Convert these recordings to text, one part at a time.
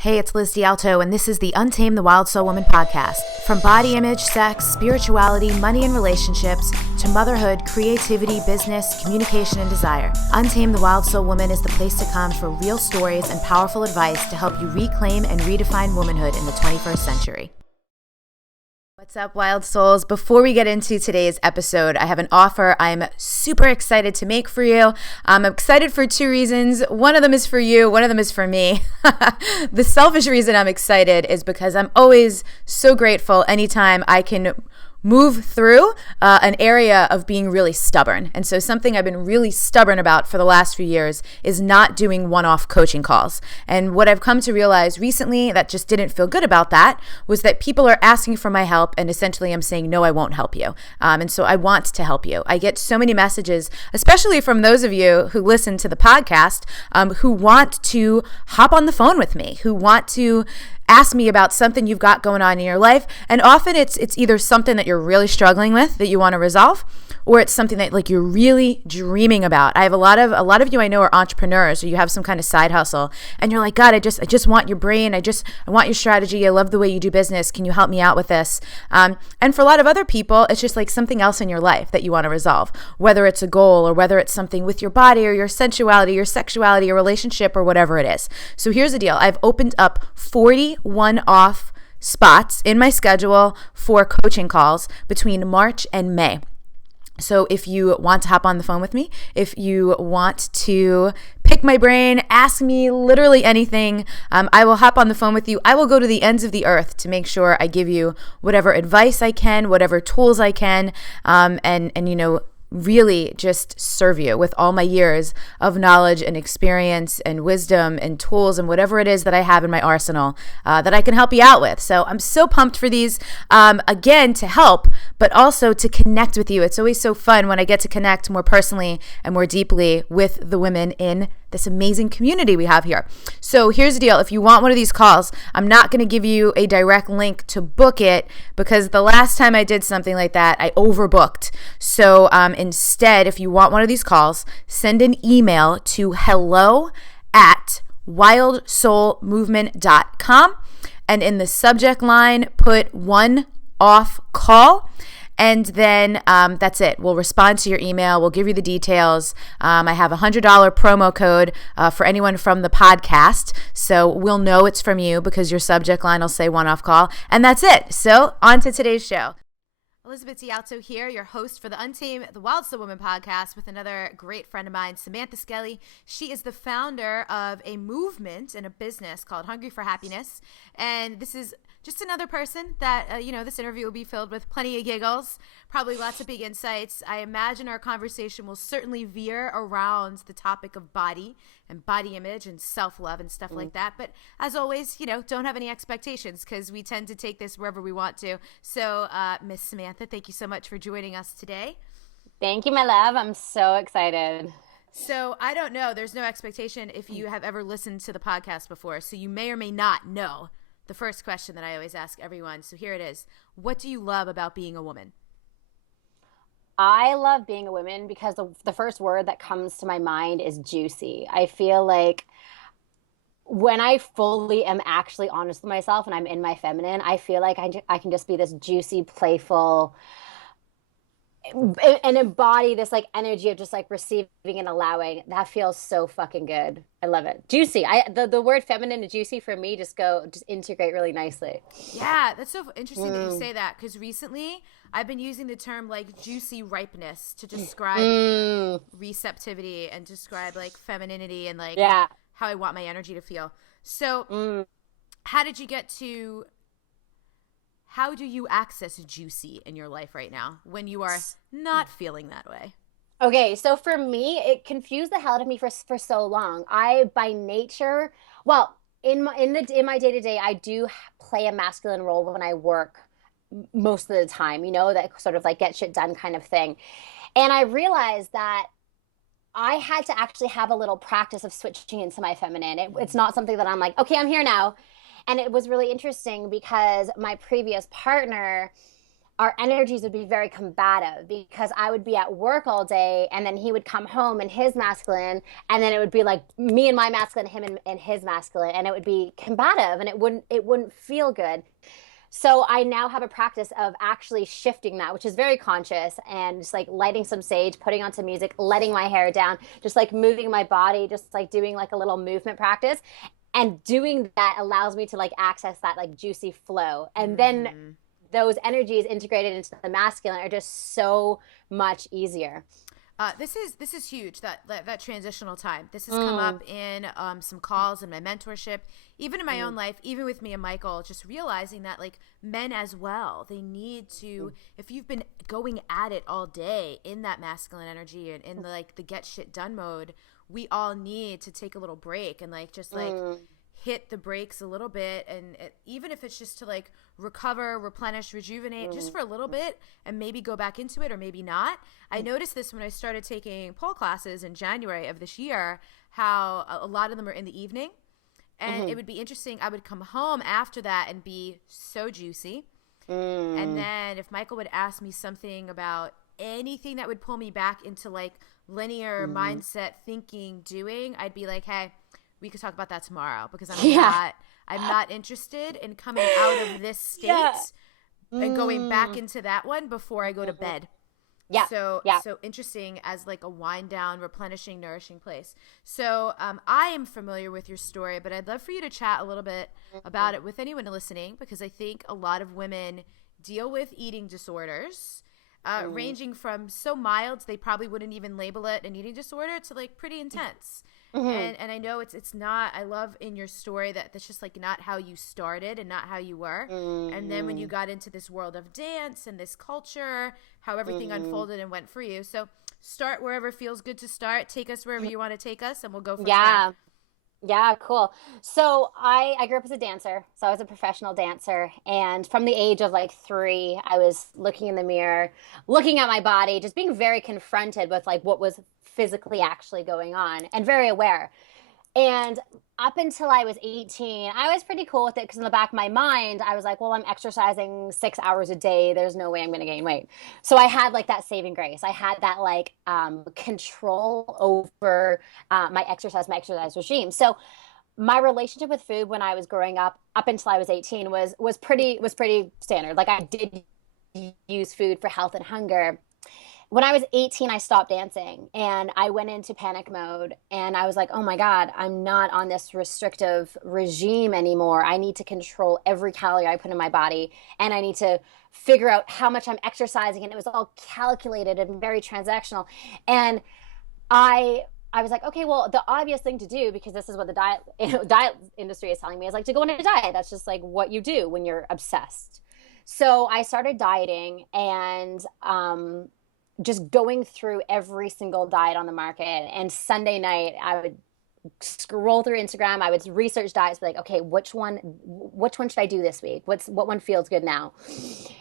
Hey, it's Liz D'Alto, and this is the Untamed the Wild Soul Woman podcast. From body image, sex, spirituality, money and relationships, to motherhood, creativity, business, communication, and desire, Untamed the Wild Soul Woman is the place to come for real stories and powerful advice to help you reclaim and redefine womanhood in the 21st century. What's up, wild souls? Before we get into today's episode, I have an offer I'm super excited to make for you. I'm excited for two reasons. One of them is for you. One of them is for me. The selfish reason I'm excited is because I'm always so grateful anytime I can move through an area of being really stubborn. And so something I've been really stubborn about for the last few years is not doing one-off coaching calls. And what I've come to realize recently that just didn't feel good about that was that people are asking for my help and essentially I'm saying, no, I won't help you. And so I want to help you. I get so many messages, especially from those of you who listen to the podcast, who want to hop on the phone with me, who want to ask me about something you've got going on in your life. And often it's either something that you're really struggling with that you want to resolve, or it's something that like you're really dreaming about. I have a lot of you I know are entrepreneurs, or you have some kind of side hustle and you're like, God, I just want your brain. I want your strategy. I love the way you do business. Can you help me out with this? And for a lot of other people, it's just like something else in your life that you want to resolve, whether it's a goal or whether it's something with your body or your sensuality, your sexuality, your relationship, or whatever it is. So here's the deal. I've opened up 40 one-off spots in my schedule for coaching calls between March and May. So if you want to hop on the phone with me, if you want to pick my brain, ask me literally anything, I will hop on the phone with you. I will go to the ends of the earth to make sure I give you whatever advice I can, whatever tools I can, and really just serve you with all my years of knowledge and experience and wisdom and tools and whatever it is that I have in my arsenal that I can help you out with. So I'm so pumped for these, again, to help, but also to connect with you. It's always so fun when I get to connect more personally and more deeply with the women in this amazing community we have here. So here's the deal. If you want one of these calls, I'm not going to give you a direct link to book it because the last time I did something like that, I overbooked. So instead, if you want one of these calls, send an email to hello@wildsoulmovement.com. And in the subject line, put one off call. And then that's it. We'll respond to your email. We'll give you the details. I have a $100 promo code for anyone from the podcast. So we'll know it's from you because your subject line will say one-off call. And that's it. So on to today's show. Elizabeth D'Alto here, your host for the Untamed the Wild Soul Woman podcast with another great friend of mine, Samantha Skelly. She is the founder of a movement and a business called Hungry for Happiness. And this is just another person that, this interview will be filled with plenty of giggles, probably lots of big insights. I imagine our conversation will certainly veer around the topic of body and body image and self-love and stuff like that. But as always, don't have any expectations because we tend to take this wherever we want to. So, Miss Samantha, thank you so much for joining us today. Thank you, my love. I'm so excited. So I don't know. There's no expectation if you have ever listened to the podcast before. So you may or may not know the first question that I always ask everyone. So here it is. What do you love about being a woman? I love being a woman because the first word that comes to my mind is juicy. I feel like when I fully am actually honest with myself and I'm in my feminine, I feel like I can just be this juicy, playful, and embody this like energy of just like receiving and allowing. That feels so fucking good. I love it. Juicy. The word feminine and juicy for me just integrate really nicely. Yeah, that's so interesting that you say that because recently I've been using the term like juicy ripeness to describe receptivity and describe like femininity and like how I want my energy to feel. So how do you access juicy in your life right now when you are not feeling that way? Okay, so for me, it confused the hell out of me for so long. I, by nature, well, in my day-to-day, I do play a masculine role when I work most of the time, that sort of like get shit done kind of thing. And I realized that I had to actually have a little practice of switching into my feminine. It's not something that I'm like, okay, I'm here now. And it was really interesting because my previous partner, our energies would be very combative because I would be at work all day and then he would come home and his masculine, and then it would be like me and my masculine, him and his masculine, and it would be combative and it wouldn't feel good. So I now have a practice of actually shifting that, which is very conscious, and just like lighting some sage, putting on some music, letting my hair down, just like moving my body, just like doing like a little movement practice. And doing that allows me to like access that like juicy flow. And then Mm-hmm. those energies integrated into the masculine are just so much easier. This is huge, that transitional time. This has come Mm, up in some calls in my mentorship, even in my mm, own life, even with me and Michael, just realizing that like men as well, they need to, if you've been going at it all day in that masculine energy and in the like the get shit done mode, we all need to take a little break and like just like mm, hit the brakes a little bit, and even if it's just to like recover, replenish, rejuvenate just mm, for a little bit and maybe go back into it or maybe not. I noticed this when I started taking pole classes in January of this year, how a lot of them are in the evening, and it mm, would be interesting. I would come home after that and be so juicy, and mm, then if Michael would ask me something about anything that would pull me back into like linear mm. mindset thinking, doing, I'd be like, hey, we could talk about that tomorrow, because Yeah. I'm not interested in coming out of this state Yeah. and going back Mm, into that one before I go to mhm. bed. Yeah. Yeah. So interesting as like a wind down, replenishing, nourishing place. So I am familiar with your story, but I'd love for you to chat a little bit Mhm, about it with anyone listening, because I think a lot of women deal with eating disorders, mm, ranging from so mild they probably wouldn't even label it an eating disorder to like pretty intense. mhm, And I know it's not. I love in your story that that's just like not how you started and not how you were. And then when you mm, got into this world of dance and this culture, how everything mm. unfolded and went for you. So start wherever feels good to start. Take us wherever you want to take us, and we'll go from there. Yeah. Yeah, cool. So I grew up as a dancer. So I was a professional dancer. And from the age of like 3, I was looking in the mirror, looking at my body, just being very confronted with like what was physically actually going on and very aware. And up until I was 18, I was pretty cool with it because in the back of my mind, I was like, well, I'm exercising 6 hours a day. There's no way I'm going to gain weight. So I had like that saving grace. I had that like control over my exercise regime. So my relationship with food when I was growing up until I was 18, was pretty standard. Like I did use food for health and hunger. When I was 18, I stopped dancing and I went into panic mode, and I was like, oh my God, I'm not on this restrictive regime anymore. I need to control every calorie I put in my body, and I need to figure out how much I'm exercising. And it was all calculated and very transactional. And I I was like, okay, well, the obvious thing to do, because this is what the diet industry is telling me, is like to go on a diet. That's just like what you do when you're obsessed. So I started dieting, and just going through every single diet on the market. And Sunday night, I would scroll through Instagram. I would research diets, be like, okay, which one should I do this week? What one feels good now?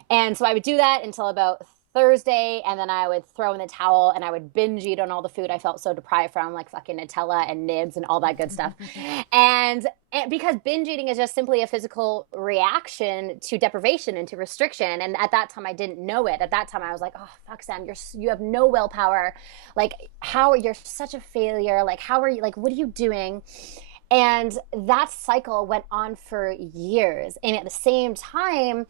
And so I would do that until about Thursday, and then I would throw in the towel and I would binge eat on all the food I felt so deprived from, like fucking Nutella and nibs and all that good stuff. And because binge eating is just simply a physical reaction to deprivation and to restriction. And at that time, I didn't know it. At that time, I was like, oh, fuck, Sam, you have no willpower. Like, how are you're such a failure? Like, how are you? Like, what are you doing? And that cycle went on for years. And at the same time,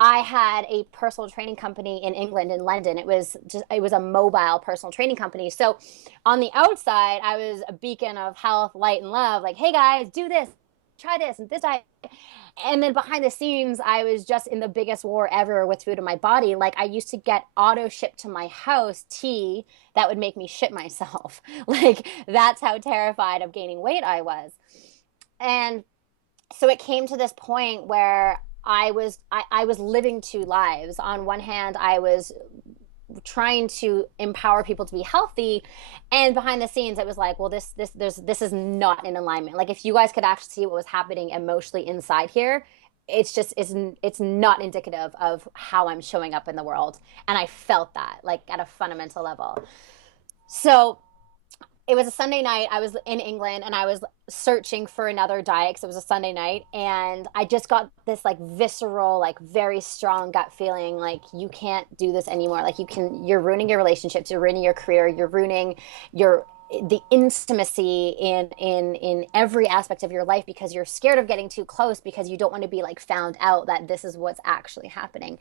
I had a personal training company in England, in London. It was a mobile personal training company. So on the outside, I was a beacon of health, light, and love. Like, hey guys, do this, try this, and this diet. And then behind the scenes, I was just in the biggest war ever with food in my body. Like, I used to get auto shipped to my house tea that would make me shit myself. Like, that's how terrified of gaining weight I was. And so it came to this point where I was living two lives. On one hand, I was trying to empower people to be healthy, and behind the scenes it was like, well, this is not in alignment. Like, if you guys could actually see what was happening emotionally inside here, it's not indicative of how I'm showing up in the world. And I felt that, like, at a fundamental level. So it was a Sunday night. I was in England and I was searching for another diet because it was a Sunday night. And I just got this like visceral, like very strong gut feeling like you can't do this anymore. Like you're ruining your relationships, you're ruining your career, you're ruining your the intimacy in every aspect of your life because you're scared of getting too close because you don't want to be like found out that this is what's actually happening.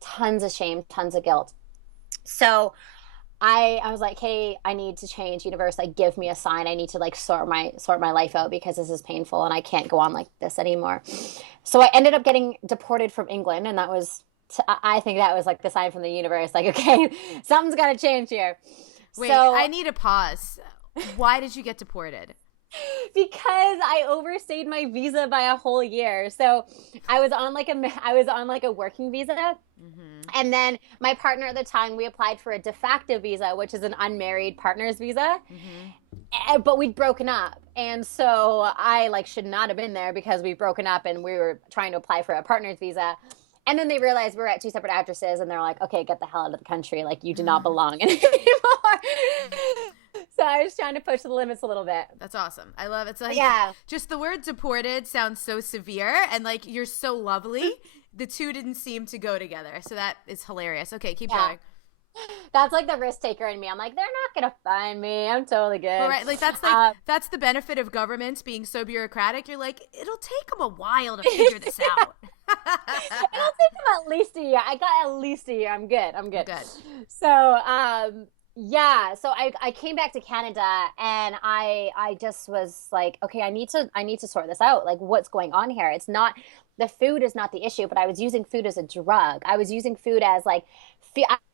Tons of shame, tons of guilt. So I was like, hey, I need to change. Universe, like give me a sign. I need to like sort my life out because this is painful and I can't go on like this anymore. So I ended up getting deported from England, and that was I think that was like the sign from the universe, like, okay, something's got to change here. Wait, So I need a pause. Why did you get deported? because I overstayed my visa by a whole year. So I was on like a working visa. Mm-hmm. And then my partner at the time, we applied for a de facto visa, which is an unmarried partner's visa. Mm-hmm. But we'd broken up. And so I like should not have been there because we'd broken up and we were trying to apply for a partner's visa. And then they realized we were at two separate addresses and they're like, okay, get the hell out of the country. Like you do not belong anymore. So I was trying to push the limits a little bit. That's awesome. I love it. It's like, yeah. Just the word deported sounds so severe and like you're so lovely. The two didn't seem to go together. So that is hilarious. Okay, keep going. That's like the risk taker in me. I'm like, they're not gonna find me. I'm totally good. All right, like that's the benefit of governments being so bureaucratic. You're like, it'll take them a while to figure this out. It'll take them at least a year. I got at least a year. I'm good. Good. So, yeah. So I came back to Canada and I just was like, okay, I need to sort this out. Like, what's going on here? It's not the food is not the issue, but I was using food as a drug. I was using food as like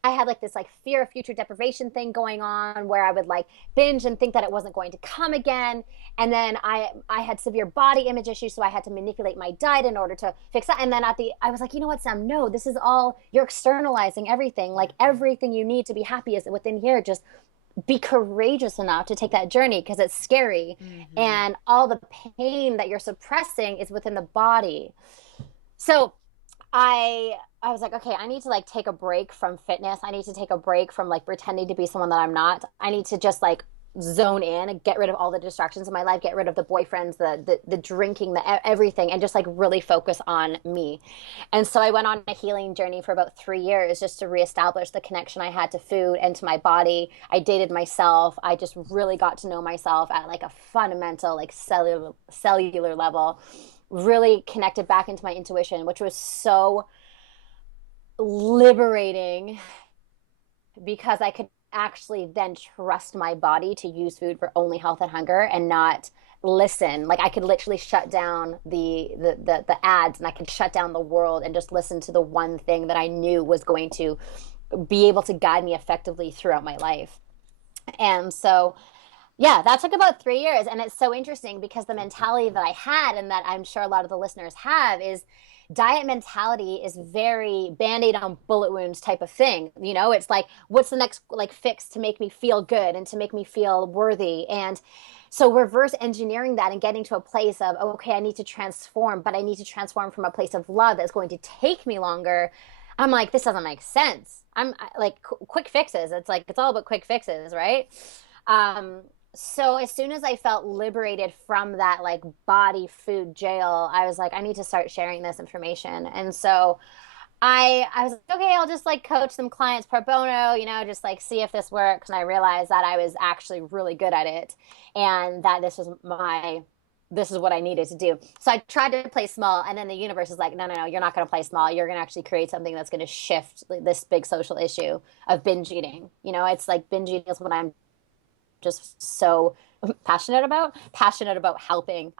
I had like this like fear of future deprivation thing going on where I would like binge and think that it wasn't going to come again. And then I had severe body image issues, so I had to manipulate my diet in order to fix that. And then I was like, you know what, Sam? No, this is all you're externalizing everything. Like everything you need to be happy is within here. Just be courageous enough to take that journey because it's scary. Mm-hmm. And all the pain that you're suppressing is within the body. So I was like, okay, I need to like take a break from fitness. I need to take a break from like pretending to be someone that I'm not. I need to just like zone in and get rid of all the distractions in my life, get rid of the boyfriends, the drinking, the everything, and just like really focus on me. And so I went on a healing journey for about 3 years just to reestablish the connection I had to food and to my body. I dated myself. I just really got to know myself at like a fundamental, like cellular level, really connected back into my intuition, which was so liberating because I could actually then trust my body to use food for only health and hunger and not listen. Like I could literally shut down the ads and I could shut down the world and just listen to the one thing that I knew was going to be able to guide me effectively throughout my life. And so yeah, that took about 3 years. And it's so interesting because the mentality that I had and that I'm sure a lot of the listeners have is diet mentality is very Band-Aid on bullet wounds type of thing. You know, it's like, what's the next like fix to make me feel good and to make me feel worthy? And so reverse engineering that and getting to a place of, okay, I need to transform, but I need to transform from a place of love that's going to take me longer. I'm like, this doesn't make sense. I'm like quick fixes. It's like, it's all about quick fixes, right? So as soon as I felt liberated from that like body food jail, I was like, I need to start sharing this information. And so I was like, okay, I'll just like coach some clients pro bono, you know, just like see if this works. And I realized that I was actually really good at it and that this is what I needed to do. So I tried to play small, and then the universe is like, no, you're not going to play small. You're going to actually create something that's going to shift this big social issue of binge eating. You know, it's like binge eating is what I'm just so passionate about helping.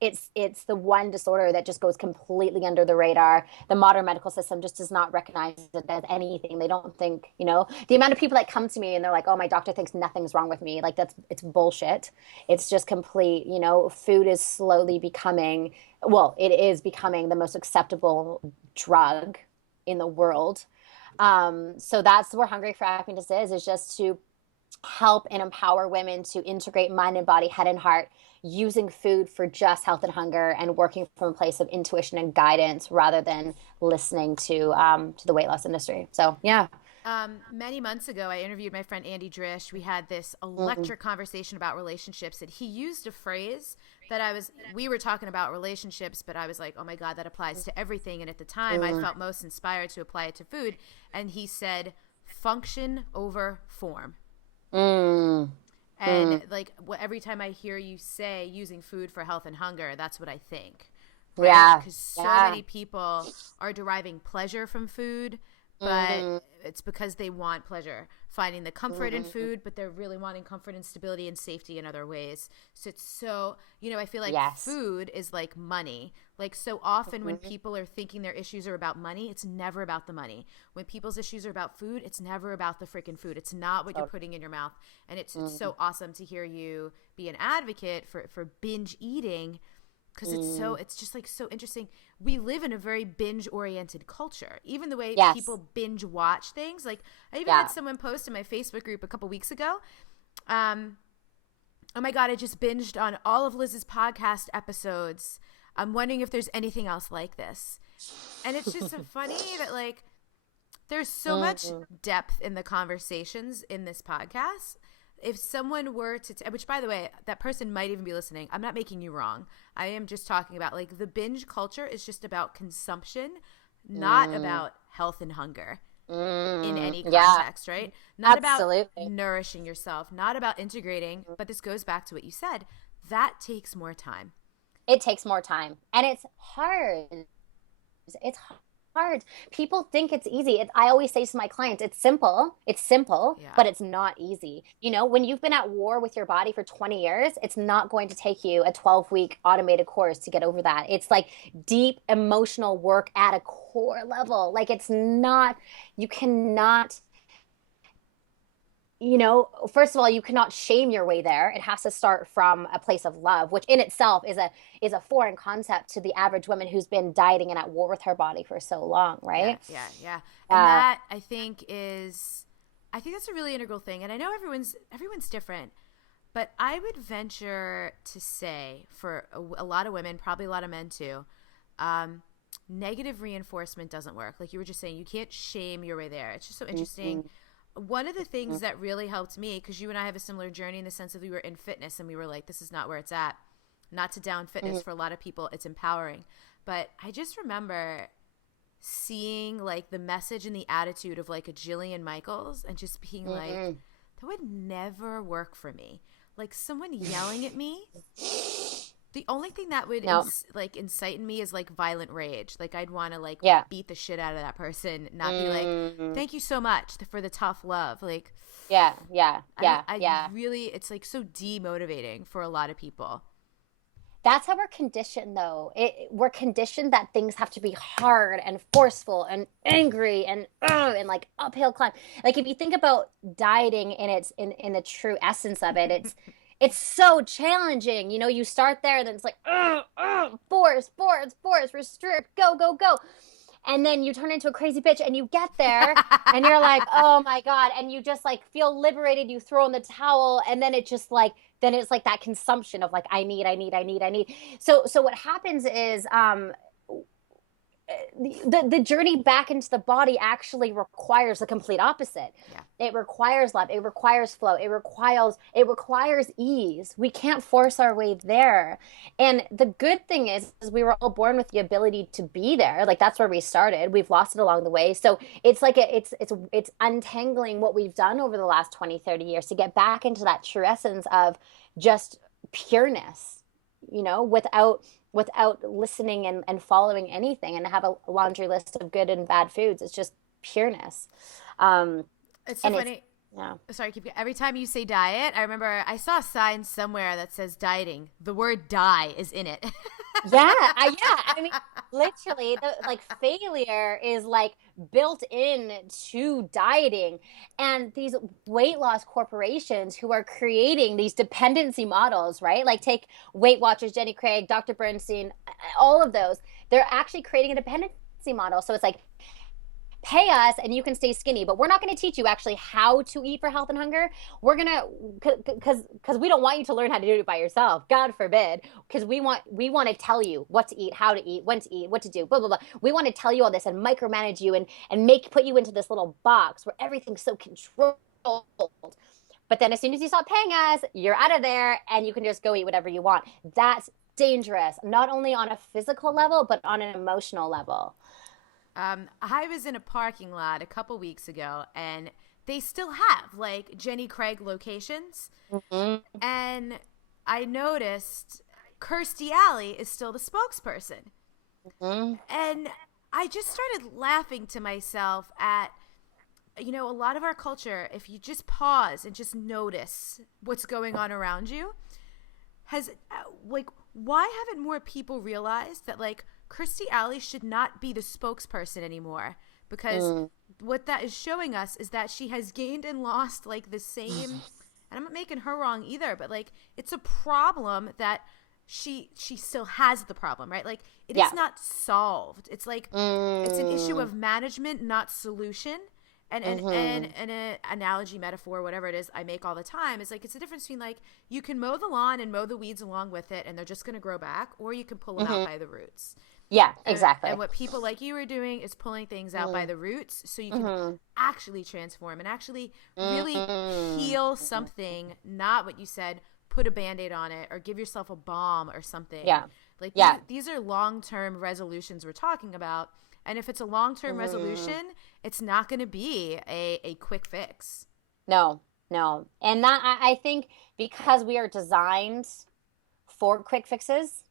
It's the one disorder that just goes completely under the radar. The modern medical system just does not recognize it as anything. They don't think, you know, the amount of people that come to me and they're like, oh, my doctor thinks nothing's wrong with me. Like it's bullshit. It's just complete, you know, food is slowly becoming, it is becoming the most acceptable drug in the world. So that's where Hungry for Happiness is just to help and empower women to integrate mind and body, head and heart, using food for just health and hunger and working from a place of intuition and guidance rather than listening to the weight loss industry. So, yeah. Many months ago, I interviewed my friend Andy Drish. We had this electric conversation about relationships, and he used a phrase that we were talking about relationships, but I was like, oh my God, that applies to everything. And at the time, I felt most inspired to apply it to food. And he said, function over form. And like every time I hear you say using food for health and hunger, that's what I think. Right? Yeah. Because so many people are deriving pleasure from food, but it's because they want pleasure, finding the comfort in food, but they're really wanting comfort and stability and safety in other ways. So it's so, I feel like food is like money. Like so often when people are thinking their issues are about money, it's never about the money. When people's issues are about food, it's never about the freaking food. It's not what you're putting in your mouth. And it's so awesome to hear you be an advocate for binge eating, because it's just like so interesting. We live in a very binge oriented culture. Even the way people binge watch things. Like I even had someone post in my Facebook group a couple weeks ago. Oh my God, I just binged on all of Liz's podcast episodes. I'm wondering if there's anything else like this. And it's just so funny that like there's so much depth in the conversations in this podcast. If someone were to, which by the way, that person might even be listening. I'm not making you wrong. I am just talking about like the binge culture is just about consumption, not about health and hunger in any context, right? Not about nourishing yourself, not about integrating. But this goes back to what you said. That takes more time. It takes more time, and it's hard. It's hard. People think it's easy. I always say to my clients, it's simple, but it's not easy. When you've been at war with your body for 20 years, it's not going to take you a 12-week automated course to get over that. It's like deep emotional work at a core level. Like it's not, you cannot, first of all, you cannot shame your way there. It has to start from a place of love, which in itself is a foreign concept to the average woman who's been dieting and at war with her body for so long, right? Yeah. And that I think that's a really integral thing. And I know everyone's different, but I would venture to say for a lot of women, probably a lot of men too, negative reinforcement doesn't work. Like you were just saying, you can't shame your way there. It's just so interesting. One of the things that really helped me, because you and I have a similar journey in the sense that we were in fitness and we were like, this is not where it's at. Not to down fitness. For a lot of people, it's empowering. But I just remember seeing like the message and the attitude of like a Jillian Michaels and just being like, that would never work for me. Like someone yelling at me. The only thing that would incite in me is like violent rage. Like I'd want to like beat the shit out of that person, not be like, thank you so much for the tough love. Like, I really, it's like so demotivating for a lot of people. That's how we're conditioned though. We're conditioned that things have to be hard and forceful and angry and like uphill climb. Like if you think about dieting in the true essence of it, it's so challenging. You start there and then it's like, force, restrict, go. And then you turn into a crazy bitch and you get there and you're like, oh my God. And you just like feel liberated. You throw in the towel and then it's like that consumption of like, I need. So what happens is, the journey back into the body actually requires the complete opposite. It requires love. It requires flow. It requires ease. We can't force our way there. And the good thing is we were all born with the ability to be there. Like that's where we started. We've lost it along the way. So it's like it's untangling what we've done over the last 20, 30 years to get back into that true essence of just pureness, without listening and following anything, and have a laundry list of good and bad foods. It's just pureness. It's so funny. Sorry, every time you say diet, I remember I saw a sign somewhere that says dieting. The word die is in it. I mean, literally, failure is like built in to dieting, and these weight loss corporations who are creating these dependency models, right? Like take Weight Watchers, Jenny Craig, Dr. Bernstein, all of those. They're actually creating a dependency model. So it's like pay us and you can stay skinny, but we're not going to teach you actually how to eat for health and hunger. We're going to, because we don't want you to learn how to do it by yourself. God forbid. Because we want to tell you what to eat, how to eat, when to eat, what to do, blah, blah, blah. We want to tell you all this and micromanage you and put you into this little box where everything's so controlled. But then as soon as you stop paying us, you're out of there and you can just go eat whatever you want. That's dangerous, not only on a physical level, but on an emotional level. I was in a parking lot a couple weeks ago, and they still have like Jenny Craig locations. Mm-hmm. And I noticed Kirstie Alley is still the spokesperson. Mm-hmm. And I just started laughing to myself at, a lot of our culture, if you just pause and just notice what's going on around you, has why haven't more people realized that Kirstie Alley should not be the spokesperson anymore? Because what that is showing us is that she has gained and lost the same, and I'm not making her wrong either, but it's a problem that she still has the problem, right? It is not solved. It's it's an issue of management, not solution. And an analogy, metaphor, whatever it is I make all the time is it's a difference between you can mow the lawn and mow the weeds along with it and they're just going to grow back, or you can pull them out by the roots. Yeah, exactly. And what people like you are doing is pulling things out by the roots so you can actually transform and actually really heal something, not what you said, put a Band-Aid on it or give yourself a balm or something. Yeah. These are long-term resolutions we're talking about. And if it's a long-term resolution, it's not going to be a quick fix. No. And that, I think, because we are designed for quick fixes,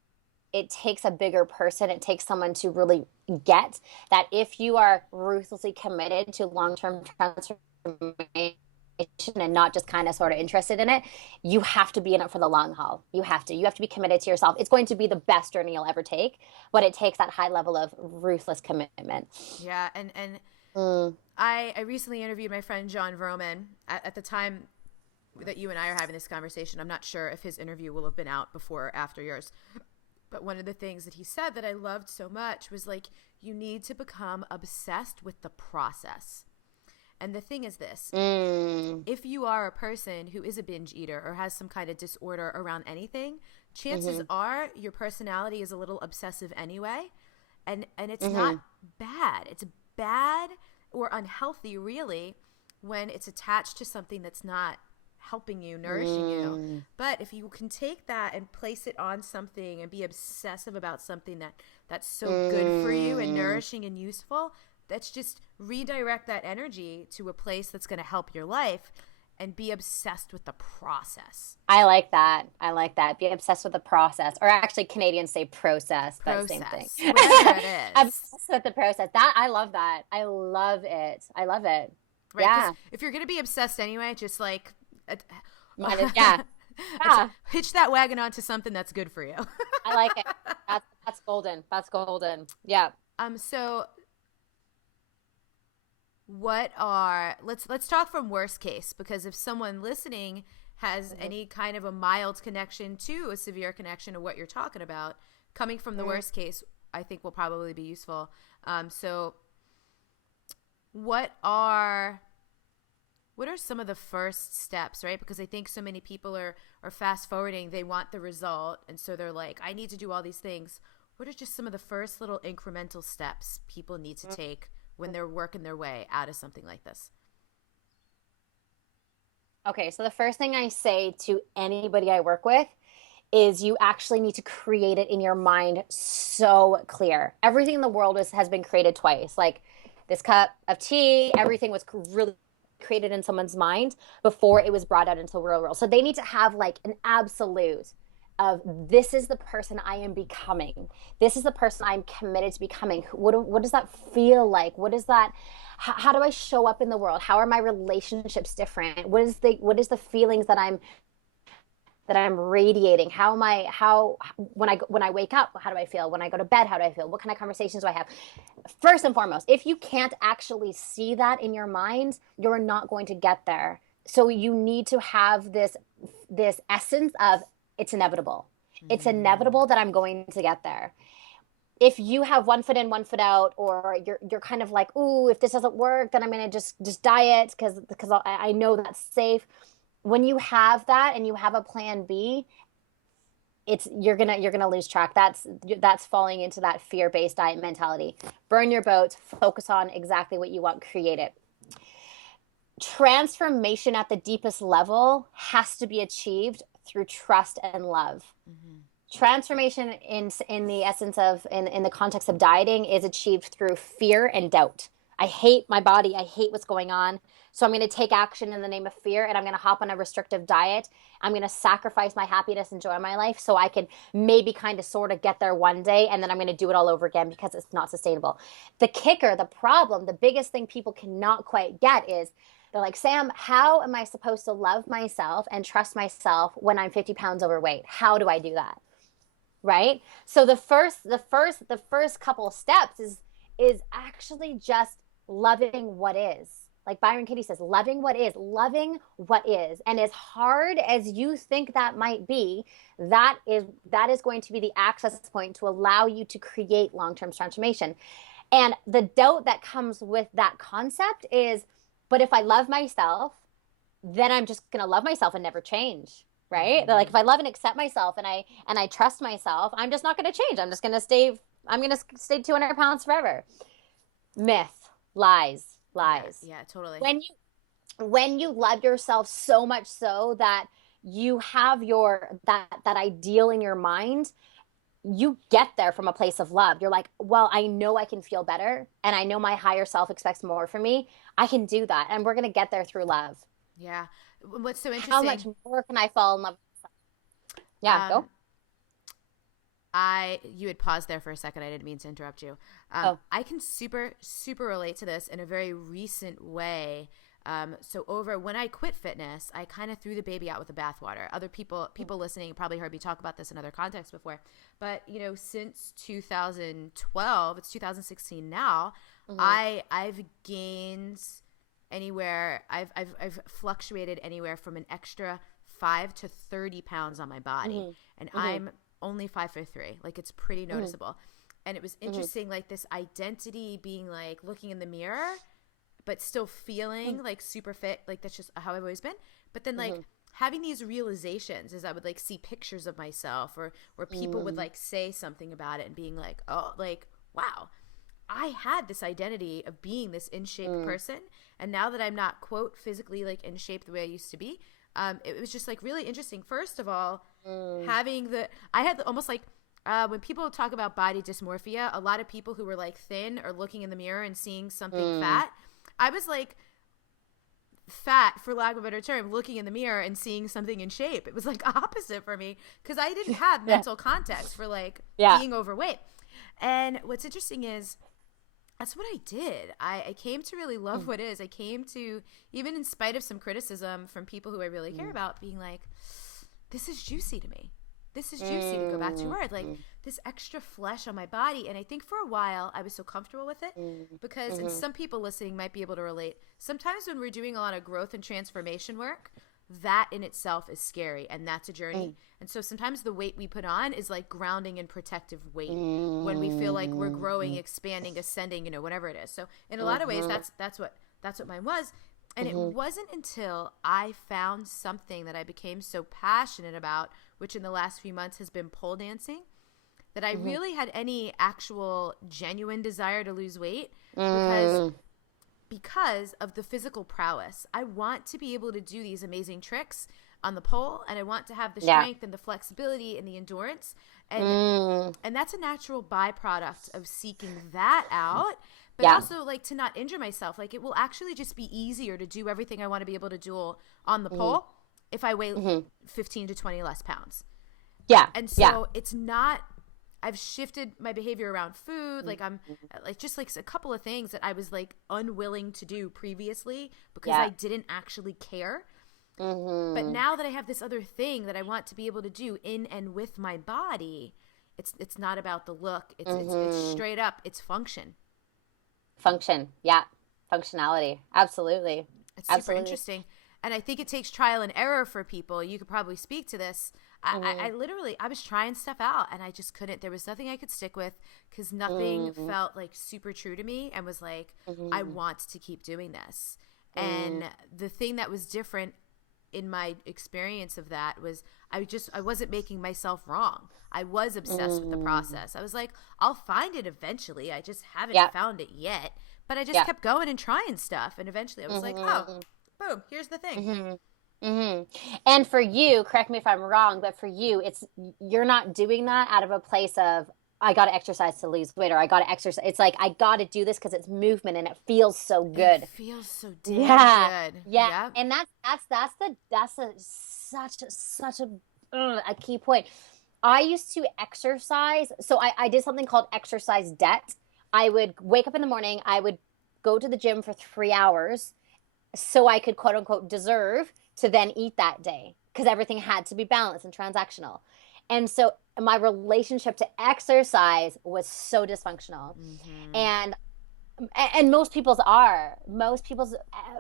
it takes a bigger person. It takes someone to really get that if you are ruthlessly committed to long-term transformation and not just kind of sort of interested in it, you have to be in it for the long haul. You have to be committed to yourself. It's going to be the best journey you'll ever take, but it takes that high level of ruthless commitment. Yeah. And I recently interviewed my friend John Vroman at the time that you and I are having this conversation. I'm not sure if his interview will have been out before or after yours, but one of the things that he said that I loved so much was you need to become obsessed with the process. And the thing is this, if you are a person who is a binge eater or has some kind of disorder around anything, chances are your personality is a little obsessive anyway. And it's not bad. It's bad or unhealthy, really, when it's attached to something that's not helping you, nourishing you. But if you can take that and place it on something and be obsessive about something that's so good for you and nourishing and useful, let's just redirect that energy to a place that's going to help your life and be obsessed with the process. I like that. Be obsessed with the process. Or actually, Canadians say process. But same thing. Whatever it is. Obsessed with the process. I love that. I love it. Right, yeah. If you're going to be obsessed anyway, just yeah. hitch that wagon onto something that's good for you. I like it. That's golden. Yeah. So let's talk from worst case, because if someone listening has any kind of a mild connection to a severe connection to what you're talking about, coming from the worst case, I think will probably be useful. So what are some of the first steps, right? Because I think so many people are fast forwarding. They want the result. And so they're I need to do all these things. What are just some of the first little incremental steps people need to take when they're working their way out of something like this? Okay, so the first thing I say to anybody I work with is you actually need to create it in your mind so clear. Everything in the world has been created twice. This cup of tea, everything was really created in someone's mind before it was brought out into the real world. So they need to have an absolute of, this is the person I am becoming. This is the person I'm committed to becoming. What does that feel like? What is that? How do I show up in the world? How are my relationships different? What is the feelings that I'm radiating? When I wake up, how do I feel? When I go to bed, how do I feel? What kind of conversations do I have? First and foremost, if you can't actually see that in your mind, you're not going to get there. So you need to have this essence of, it's inevitable. It's inevitable that I'm going to get there. if you have one foot in, one foot out, or you're kind of like, ooh, if this doesn't work, then I'm gonna just diet because I know that's safe. When you have that and you have a plan B, it's you're gonna lose track. That's falling into that fear-based diet mentality. Burn your boats, focus on exactly what you want, create it. Transformation at the deepest level has to be achieved through trust and love. Mm-hmm. Transformation in the essence of in the context of dieting is achieved through fear and doubt. I hate my body. I hate what's going on. So I'm going to take action in the name of fear, and I'm going to hop on a restrictive diet. I'm going to sacrifice my happiness and joy in my life so I can maybe kind of sort of get there one day, and then I'm going to do it all over again because it's not sustainable. The kicker, the problem, the biggest thing people cannot quite get is they're like, Sam, how am I supposed to love myself and trust myself when I'm 50 pounds overweight? How do I do that? Right? So the first couple of steps is actually just loving what is. Like Byron Katie says, loving what is. And as hard as you think that might be, that is going to be the access point to allow you to create long-term transformation. And the doubt that comes with that concept is, but if I love myself, then I'm just going to love myself and never change. Right? Mm-hmm. Like if I love and accept myself and I trust myself, I'm just not going to change. I'm going to stay 200 pounds forever. Myth, lies. Yeah, totally. When you love yourself so much so that you have that ideal in your mind, you get there from a place of love. You're like, well, I know I can feel better, and I know my higher self expects more from me. I can do that, and we're going to get there through love. Yeah. What's so interesting? How much more can I fall in love with myself? Yeah, go. You had paused there for a second. I didn't mean to interrupt you. I can super relate to this in a very recent way. So when I quit fitness, I kind of threw the baby out with the bathwater. Other people listening probably heard me talk about this in other contexts before. But, since 2012, it's 2016 now, mm-hmm. I've gained anywhere, I've fluctuated anywhere from an extra 5 to 30 pounds on my body. Mm-hmm. And mm-hmm. I'm only 5'3". Like it's pretty noticeable. Mm-hmm. And it was interesting, mm-hmm. like this identity being like looking in the mirror, but still feeling like super fit. Like that's just how I've always been. But then like having these realizations as I would like see pictures of myself or people would like say something about it and being like, oh, like, wow, I had this identity of being this in shape person. And now that I'm not, quote, physically like in shape the way I used to be, it was just like really interesting. First of all, I had almost like, when people talk about body dysmorphia, a lot of people who were like thin or looking in the mirror and seeing something fat, I was like fat, for lack of a better term, looking in the mirror and seeing something in shape. It was like opposite for me because I didn't have mental context for like being overweight. And what's interesting is that's what I did. I came to really love what is. I came to, even in spite of some criticism from people who I really care about, being like, this is juicy to me. This is juicy to go back to your word. Like this extra flesh on my body. And I think for a while I was so comfortable with it because, and some people listening might be able to relate, sometimes when we're doing a lot of growth and transformation work, that in itself is scary and that's a journey. And so sometimes the weight we put on is like grounding and protective weight when we feel like we're growing, expanding, ascending, whatever it is. So in a lot of ways, that's what mine was. And it wasn't until I found something that I became so passionate about, which in the last few months has been pole dancing, that I really had any actual genuine desire to lose weight because of the physical prowess. I want to be able to do these amazing tricks on the pole, and I want to have the strength and the flexibility and the endurance. And that's a natural byproduct of seeking that out. But also like to not injure myself. Like it will actually just be easier to do everything I want to be able to do on the pole if I weigh 15 to 20 less pounds. Yeah. And so it's not, I've shifted my behavior around food. Like I'm like, just like a couple of things that I was like unwilling to do previously because I didn't actually care. But now that I have this other thing that I want to be able to do in and with my body, it's not about the look. It's straight up. It's function. Functionality. Absolutely. It's super interesting. And I think it takes trial and error for people. You could probably speak to this. I literally, I was trying stuff out and I just couldn't, there was nothing I could stick with because nothing felt like super true to me and was like, I want to keep doing this. And the thing that was different in my experience of that was I wasn't making myself wrong. I was obsessed with the process. I was like, I'll find it eventually. I just haven't found it yet. But I just kept going and trying stuff. And eventually I was like, oh, boom, here's the thing. And for you, correct me if I'm wrong, but for you, you're not doing that out of a place of I got to exercise to lose weight, or I got to exercise. It's like I got to do this because it's movement and it feels so good. It feels so damn good. Yeah. Yep. And that's such a key point. I used to exercise. So I did something called exercise debt. I would wake up in the morning. I would go to the gym for 3 hours so I could quote unquote deserve to then eat that day because everything had to be balanced and transactional. And so my relationship to exercise was so dysfunctional. And most people's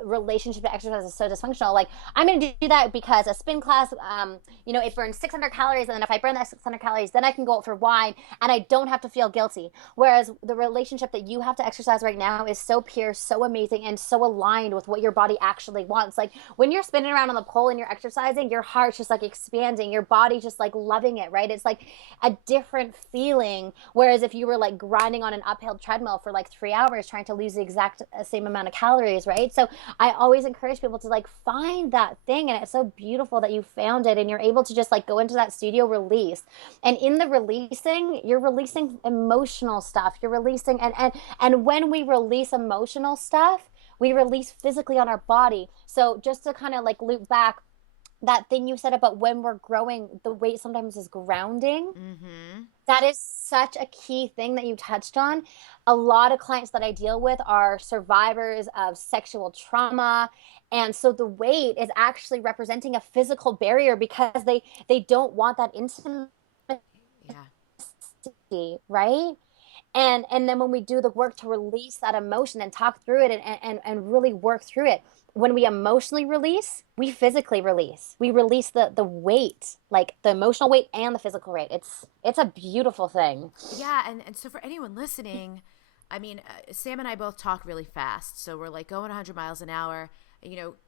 relationship to exercise is so dysfunctional. Like, I'm going to do that because a spin class, it burns 600 calories. And then if I burn that 600 calories, then I can go out for wine and I don't have to feel guilty. Whereas the relationship that you have to exercise right now is so pure, so amazing, and so aligned with what your body actually wants. Like, when you're spinning around on the pole and you're exercising, your heart's just like expanding, your body just like loving it, right? It's like a different feeling. Whereas if you were like grinding on an uphill treadmill for like 3 hours, trying to lose the exact same amount of calories, right? So I always encourage people to like find that thing, and it's so beautiful that you found it and you're able to just like go into that studio release. And in the releasing, you're releasing emotional stuff. You're releasing and when we release emotional stuff, we release physically on our body. So just to kind of like loop back, that thing you said about when we're growing, the weight sometimes is grounding. That is such a key thing that you touched on. A lot of clients that I deal with are survivors of sexual trauma. And so the weight is actually representing a physical barrier because they don't want that intimacy, right? And then when we do the work to release that emotion and talk through it and really work through it, when we emotionally release, we physically release. We release the weight, like the emotional weight and the physical weight. It's a beautiful thing. Yeah, and so for anyone listening, I mean, Sam and I both talk really fast. So we're like going 100 miles an hour,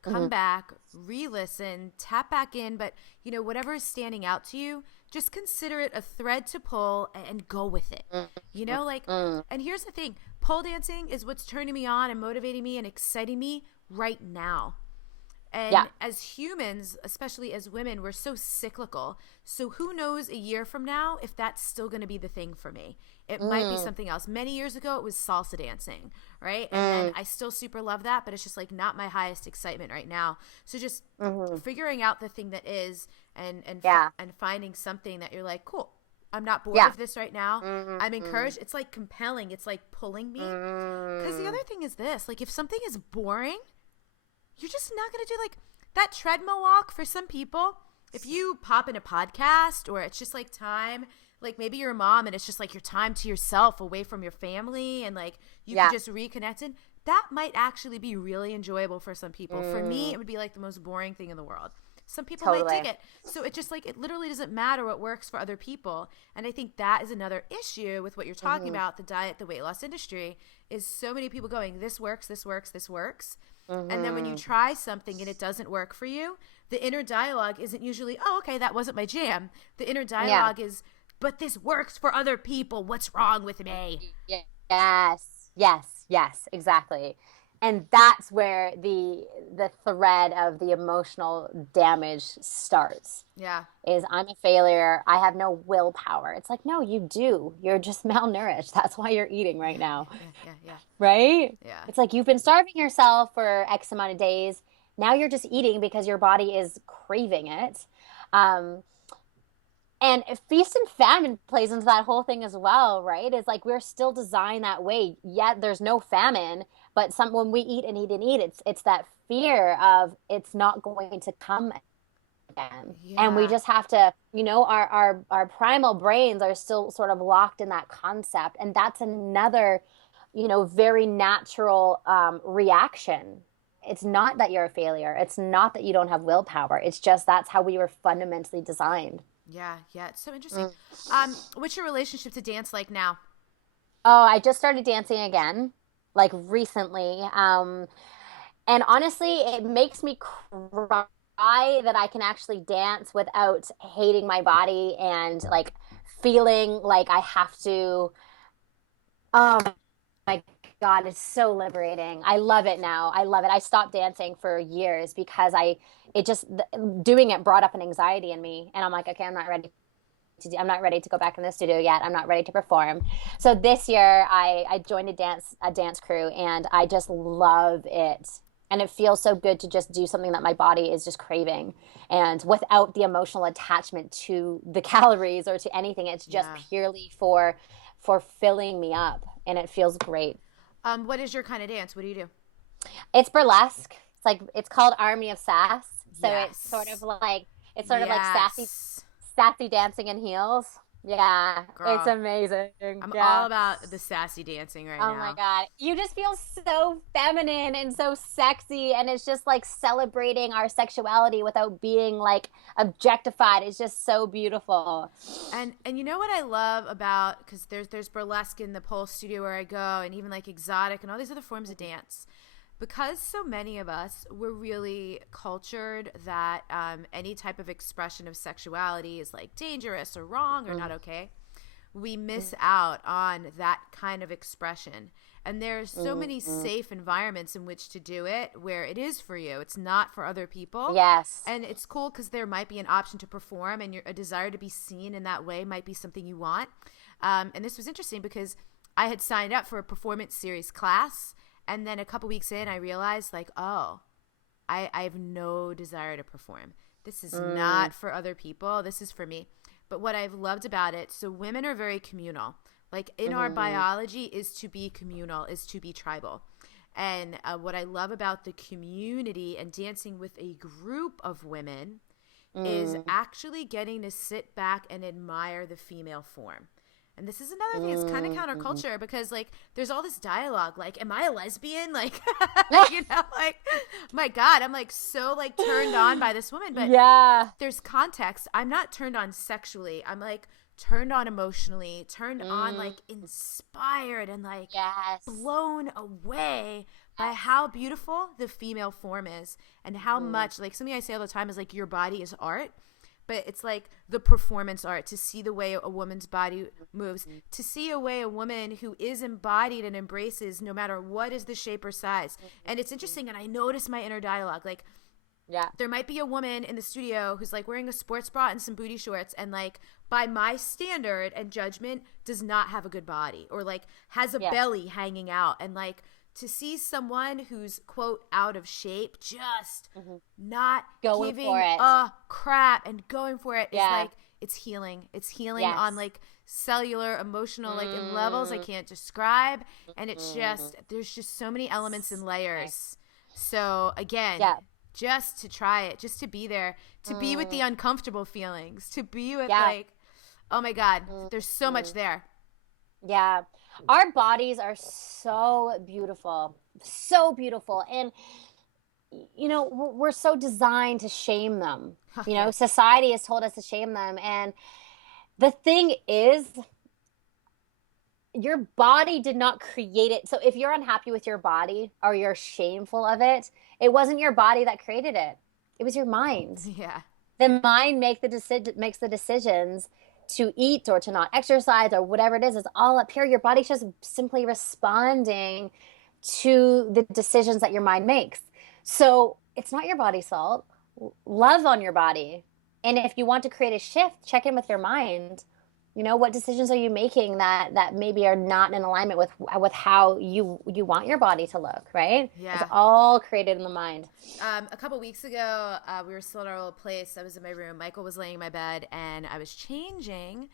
come back, re-listen, tap back in. But, whatever is standing out to you, just consider it a thread to pull and go with it. And here's the thing. Pole dancing is what's turning me on and motivating me and exciting me right now. And as humans, especially as women, we're so cyclical. So who knows a year from now if that's still going to be the thing for me? It might be something else. Many years ago, it was salsa dancing, right? And I still super love that, but it's just like not my highest excitement right now. So just figuring out the thing that is and finding something that you're like, cool, I'm not bored of this right now. I'm encouraged. It's like compelling. It's like pulling me. Because the other thing is this, like if something is boring, you're just not going to do like that treadmill walk for some people. If you pop in a podcast or it's just like time, like maybe you're a mom and it's just like your time to yourself away from your family and like you can just reconnect in, that might actually be really enjoyable for some people. For me, it would be like the most boring thing in the world. Some people might dig it. So it just like, it literally doesn't matter what works for other people. And I think that is another issue with what you're talking about, the diet, the weight loss industry, is so many people going, this works, this works, this works. And then when you try something and it doesn't work for you, the inner dialogue isn't usually, oh, okay, that wasn't my jam. The inner dialogue is, but this works for other people. What's wrong with me? Yes, exactly. And that's where the thread of the emotional damage starts. Yeah. Is I'm a failure. I have no willpower. It's like, no, you do. You're just malnourished. That's why you're eating right now. Yeah. Right? Yeah. It's like you've been starving yourself for X amount of days. Now you're just eating because your body is craving it. And feast and famine plays into that whole thing as well, right? It's like we're still designed that way. Yet there's no famine, but when we eat and eat and eat, it's that fear of it's not going to come again. Yeah. And we just have to, our primal brains are still sort of locked in that concept. And that's another, very natural reaction. It's not that you're a failure. It's not that you don't have willpower. It's just that's how we were fundamentally designed. Yeah. Yeah. It's so interesting. What's your relationship to dance like now? Oh, I just started dancing again, like recently. And honestly, it makes me cry that I can actually dance without hating my body and like feeling like I have to. Oh my God, it's so liberating. I love it now. I love it. I stopped dancing for years because it just, doing it brought up an anxiety in me. And I'm like, okay, I'm not ready to go back in the studio yet. I'm not ready to perform. So this year I joined a dance crew and I just love it. And it feels so good to just do something that my body is just craving and without the emotional attachment to the calories or to anything. It's just Yeah. purely for filling me up and it feels great. What is your kind of dance? What do you do? It's burlesque. It's called Army of Sass. So Yes. it's sort of like Yes. sassy dancing in heels. Yeah, it's Girl. amazing. I'm all Yeah. about the sassy dancing right Oh my now. God. You just feel so feminine and so sexy. And it's just like celebrating our sexuality without being like objectified. It's just so beautiful. And you know what I love about, because there's burlesque in the pole studio where I go, and even like exotic and all these other forms of dance, because so many of us were really cultured that any type of expression of sexuality is like dangerous or wrong or not okay. We miss out on that kind of expression. And there's so many safe environments in which to do it where it is for you. It's not for other people. Yes. And it's cool because there might be an option to perform, and a desire to be seen in that way might be something you want. And this was interesting because I had signed up for a performance series class. And then a couple weeks in, I realized, like, oh, I have no desire to perform. This is not for other people. This is for me. But what I've loved about it, so women are very communal. Like in our biology is to be communal, is to be tribal. And what I love about the community and dancing with a group of women is actually getting to sit back and admire the female form. And this is another thing. It's kind of counterculture because, like, there's all this dialogue. Like, am I a lesbian? Like, like, my God, I'm like so like turned on by this woman. But Yeah. there's context. I'm not turned on sexually. I'm like turned on emotionally, turned on like inspired and like Yes. blown away by how beautiful the female form is and how much, like, something I say all the time is like your body is art. But it's like the performance art, to see the way a woman's body moves, to see a way a woman who is embodied and embraces no matter what is the shape or size. And it's interesting, and I notice my inner dialogue. Like, Yeah. there might be a woman in the studio who's like wearing a sports bra and some booty shorts and like by my standard and judgment does not have a good body or like has a belly hanging out, and like to see someone who's quote out of shape just not Going giving for it. a crap and going for it is Yeah. like it's healing Yes. on like cellular, emotional, like in levels I can't describe. And it's just there's just so many elements and layers. So again, just to try it, just to be there, to be with the uncomfortable feelings, to be with like, oh my God, there's so much there. Yeah. Our bodies are so beautiful. So beautiful. And we're so designed to shame them. Society has told us to shame them. And the thing is, your body did not create it. So if you're unhappy with your body or you're shameful of it, it wasn't your body that created it. It was your mind. Yeah. The mind makes the decisions to eat or to not exercise or whatever it is. It's all up here. Your body's just simply responding to the decisions that your mind makes. So it's not your body's fault. Love on your body. And if you want to create a shift, check in with your mind. What decisions are you making that maybe are not in alignment with how you want your body to look, right? Yeah. It's all created in the mind. A couple weeks ago, we were still in our old place. I was in my room. Michael was laying in my bed, and I was changing.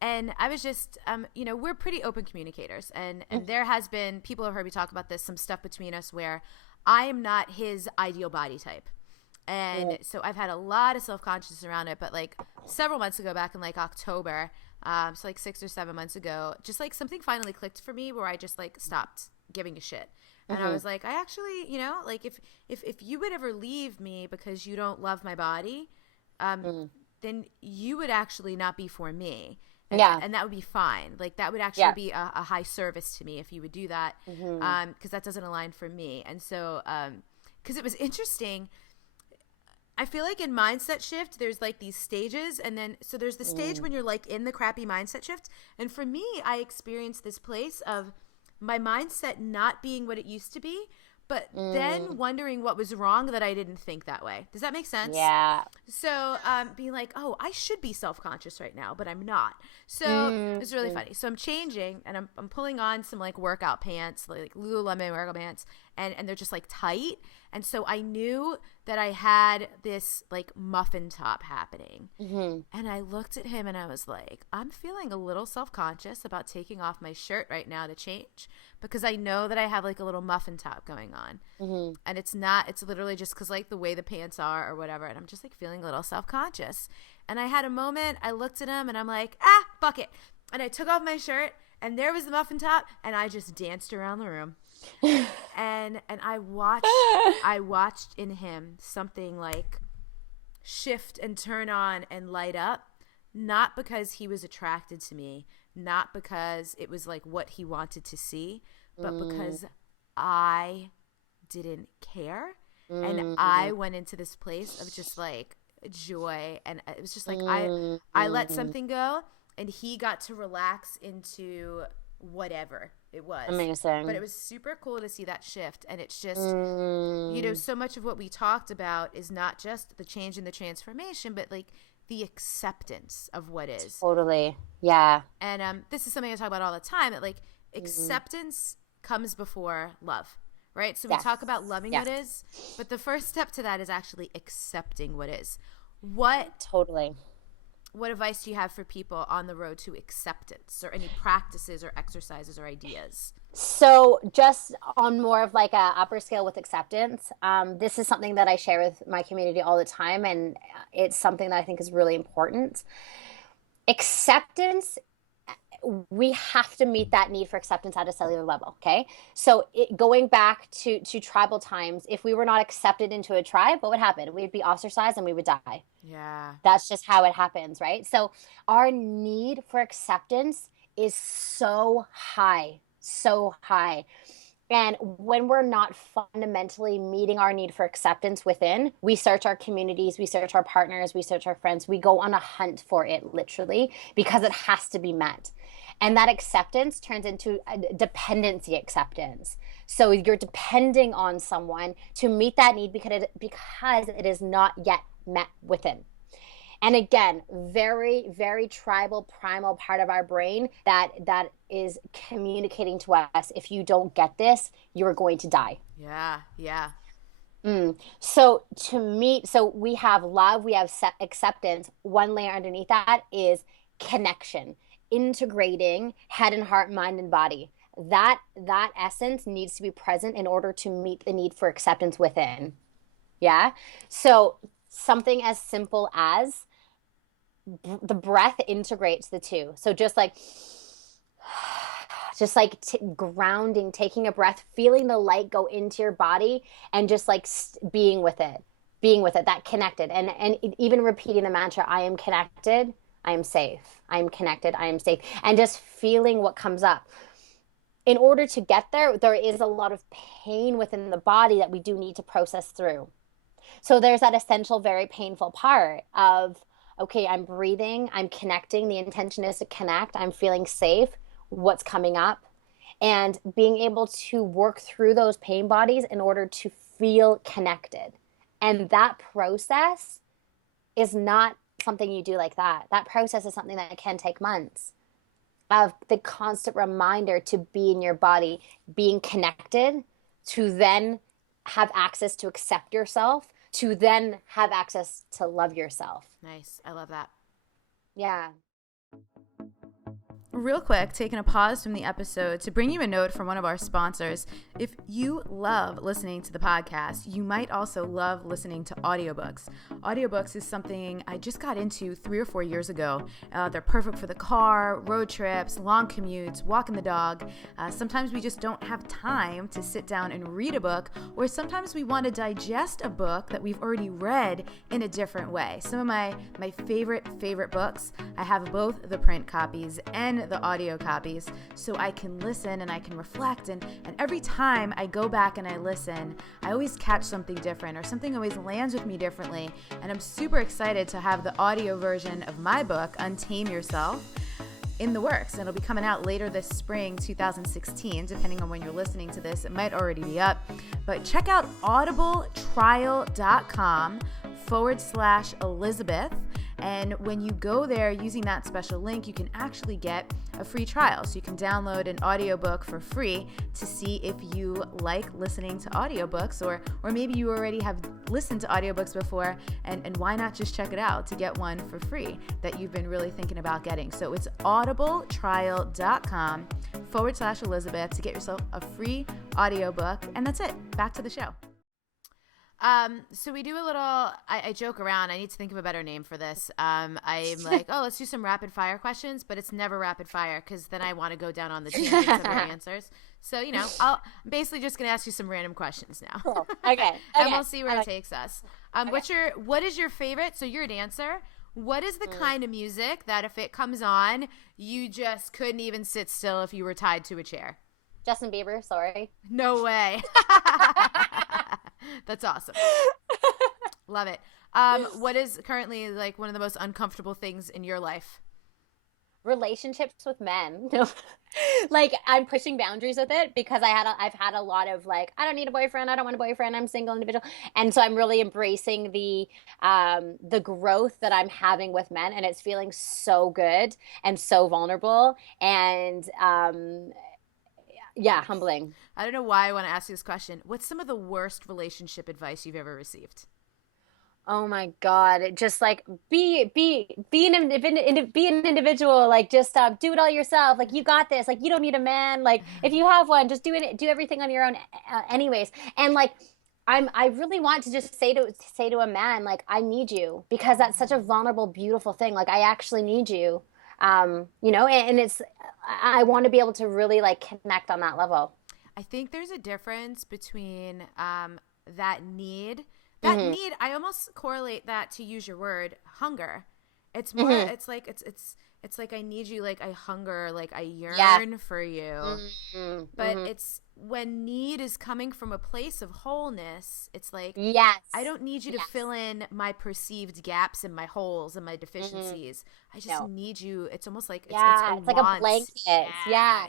And I was just, we're pretty open communicators. And there has been, people have heard me talk about this, some stuff between us where I am not his ideal body type. And so I've had a lot of self-consciousness around it. But like several months ago, back in like October, so like 6 or 7 months ago, just like something finally clicked for me where I just like stopped giving a shit. And I was like, I actually, like if you would ever leave me because you don't love my body, then you would actually not be for me. And, Yeah. and that would be fine. Like that would actually be a high service to me if you would do that. Because that doesn't align for me. And so, because it was interesting, I feel like in mindset shift, there's like these stages. And then, so there's the stage when you're like in the crappy mindset shift. And for me, I experienced this place of my mindset not being what it used to be, but then wondering what was wrong that I didn't think that way. Does that make sense? Yeah. So being like, oh, I should be self-conscious right now, but I'm not. So it's really funny. So I'm changing, and I'm pulling on some like workout pants, like Lululemon workout pants, and they're just like tight. And so I knew that I had this like muffin top happening. And I looked at him and I was like, I'm feeling a little self-conscious about taking off my shirt right now to change, because I know that I have like a little muffin top going on. And it's literally just because like the way the pants are or whatever. And I'm just like feeling a little self-conscious. And I had a moment, I looked at him and I'm like, fuck it. And I took off my shirt and there was the muffin top and I just danced around the room. and I watched in him something like shift and turn on and light up, not because he was attracted to me, not because it was like what he wanted to see, but because I didn't care. And I went into this place of just like joy, and it was just like I let something go and he got to relax into whatever it was. Amazing. But it was super cool to see that shift. And it's just, you know, so much of what we talked about is not just the change and the transformation, but like the acceptance of what is. Totally. Yeah. And this is something I talk about all the time, that like acceptance comes before love, right? So we talk about loving what is, but the first step to that is actually accepting what is. What advice do you have for people on the road to acceptance, or any practices or exercises or ideas? So just on more of like a upper scale with acceptance, this is something that I share with my community all the time, and it's something that I think is really important. Acceptance, we have to meet that need for acceptance at a cellular level, okay? So going back to tribal times, if we were not accepted into a tribe, what would happen? We'd be ostracized and we would die. Yeah. That's just how it happens, right? So our need for acceptance is so high, so high. And when we're not fundamentally meeting our need for acceptance within, we search our communities, we search our partners, we search our friends, we go on a hunt for it, literally, because it has to be met. And that acceptance turns into a dependency acceptance. So you're depending on someone to meet that need because it is not yet met within. And again, very, very tribal, primal part of our brain that is communicating to us, if you don't get this, you're going to die. Yeah, yeah. So we have love, we have acceptance. One layer underneath that is connection, integrating head and heart, mind and body. That essence needs to be present in order to meet the need for acceptance within. Yeah. So something as simple as the breath integrates the two. So just like grounding, taking a breath, feeling the light go into your body, and just like being with it, that connected, and even repeating the mantra, I am connected, I am safe, I am connected, I am safe, and just feeling what comes up. In order to get there, there is a lot of pain within the body that we do need to process through. So there's that essential, very painful part of, okay, I'm breathing, I'm connecting. The intention is to connect. I'm feeling safe. What's coming up? And being able to work through those pain bodies in order to feel connected. And that process is not something you do like that. That process is something that can take months of the constant reminder to be in your body, being connected, to then have access to accept yourself, to then have access to love yourself. Nice. I love that. Yeah. Real quick, taking a pause from the episode to bring you a note from one of our sponsors. If you love listening to the podcast, you might also love listening to audiobooks. Audiobooks is something I just got into 3 or 4 years ago. They're perfect for the car, road trips, long commutes, walking the dog. Sometimes we just don't have time to sit down and read a book, or sometimes we want to digest a book that we've already read in a different way. Some of my favorite books, I have both the print copies and the audio copies, so I can listen and I can reflect, and every time I go back and I listen, I always catch something different, or something always lands with me differently, and I'm super excited to have the audio version of my book, Untame Yourself, in the works. And it'll be coming out later this spring, 2016, depending on when you're listening to this. It might already be up, but check out audibletrial.com/Elizabeth. And when you go there using that special link, you can actually get a free trial. So you can download an audiobook for free to see if you like listening to audiobooks, or maybe you already have listened to audiobooks before, and why not just check it out to get one for free that you've been really thinking about getting. So it's audibletrial.com/Elizabeth to get yourself a free audiobook. And that's it. Back to the show. So we do a little, I joke around. I need to think of a better name for this. I'm like, oh, let's do some rapid fire questions, but it's never rapid fire because then I want to go down on the tangents of your answers. So, I'm basically just going to ask you some random questions now. Cool. Okay. And we'll see where it takes us. Okay. What is your favorite? So you're a dancer. What is the kind of music that if it comes on, you just couldn't even sit still if you were tied to a chair? Justin Bieber, sorry. No way. That's awesome. Love it. What is currently like one of the most uncomfortable things in your life? Relationships with men. Like, I'm pushing boundaries with it because I've had a lot of like, I don't need a boyfriend, I don't want a boyfriend, I'm a single individual. And so I'm really embracing the growth that I'm having with men, and it's feeling so good and so vulnerable, and yeah, humbling. I don't know why I want to ask you this question. What's some of the worst relationship advice you've ever received? Oh my God. Just like be an individual, like just do it all yourself. Like, you got this. Like, you don't need a man. Like, if you have one, just do everything on your own anyways. And like, I really want to just say to a man, like, I need you, because that's such a vulnerable, beautiful thing. Like, I actually need you. And it's, I want to be able to really like connect on that level. I think there's a difference between that need. That need, I almost correlate that, to use your word, hunger. It's more, it's like I need you, like I hunger, like I yearn for you. But it's when need is coming from a place of wholeness, it's like, yes, I don't need you to fill in my perceived gaps and my holes and my deficiencies. I just need you. It's almost like it's like a blanket. Yeah.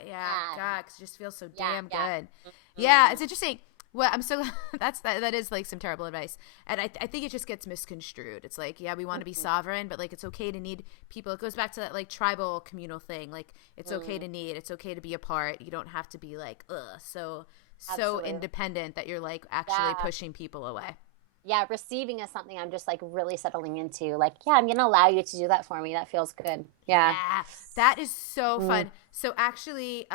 God, it just feels so damn good. Yeah, it's interesting. Well, I'm so that is like some terrible advice, and I think it just gets misconstrued. It's like, yeah, we want to be sovereign, but like it's okay to need people. It goes back to that like tribal communal thing. Like, it's okay to need. It's okay to be apart. You don't have to be like so independent that you're like actually pushing people away. Yeah, receiving is something I'm just like really settling into. Like, yeah, I'm gonna allow you to do that for me. That feels good. Yeah, that is so fun. So actually,